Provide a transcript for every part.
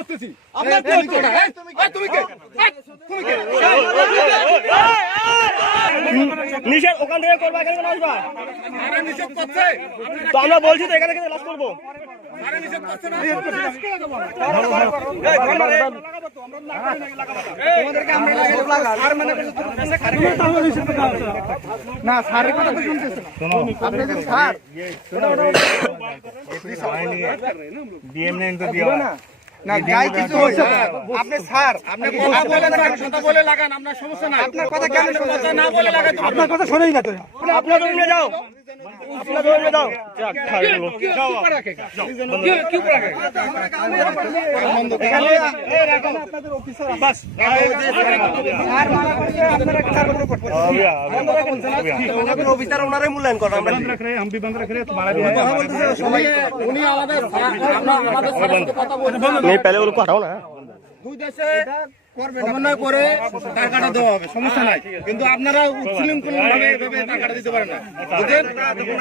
করতেছি আপনার কি হচ্ছে? এই, এই, তুমি কে তুমি কে নিষেধ ওখান থেকে করবা এখানে কেন আসবা আরে নিষেধ করছে তো আমরা বলছি তো এখানে থেকে লাশ করব না না কথা তো শুনতেছে আপনি যে স্যার হবে না না যাই কিছু হয়েছে। আপনি স্যার আপনি কথা বলে লাগান, কথা বলে লাগান আপনার সমস্যা নাই। আপনার কথা কেন না বলে লাগান আপনার কথা শোনেই না তো। আপনার যাও। আপনার দৌড়ে যাও যাক, খাই গেলো। আপনাদের অফিসার বাস স্যার মানা করছে আপনারা স্যার রিপোর্ট করছেন অবিয়া, অবিয়া, অবিয়া। অফিসার ওনারাই মূল্যায়ন করেন আমরা কি? উনি উনি আমাদের আমরা আমাদের স্যারের কথা বলছি नहीं पहले वो लोग को हटाओ ना দুই দেশে সমন্বয় করে টাকাটা দেওয়া হবে সমস্যা নাই। কিন্তু আপনারা উচ্ছৃঙ্খল ভাবে এভাবে টাকাটা দিতে পারেন না। বুঝলেন?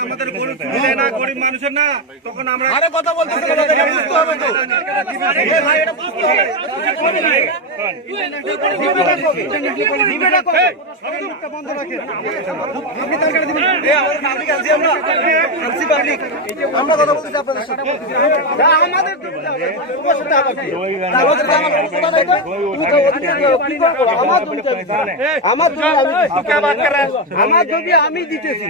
আমাদের গরিব সুবিধা না গরিব মানুষের না তখন আমরা আরে কথা বলতেছে না, এটা বুঝতে হবে তো। আমরা কথা বলতেছি আপনাদের আমার জমি আমার জমি আমি দিতেছি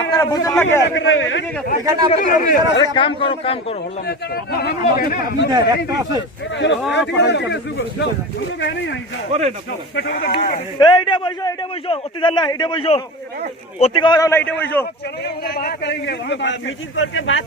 আপনারা বুঝেন না কেন? এখানে আপনাদের আছে, কাম করো কাম করো হল্লা এইটা বইছো এইটা বইছো অতি জান না এইটা বইছো অতি খাওয়া যাও না এইটা বইছো মিটিং করতে বাদ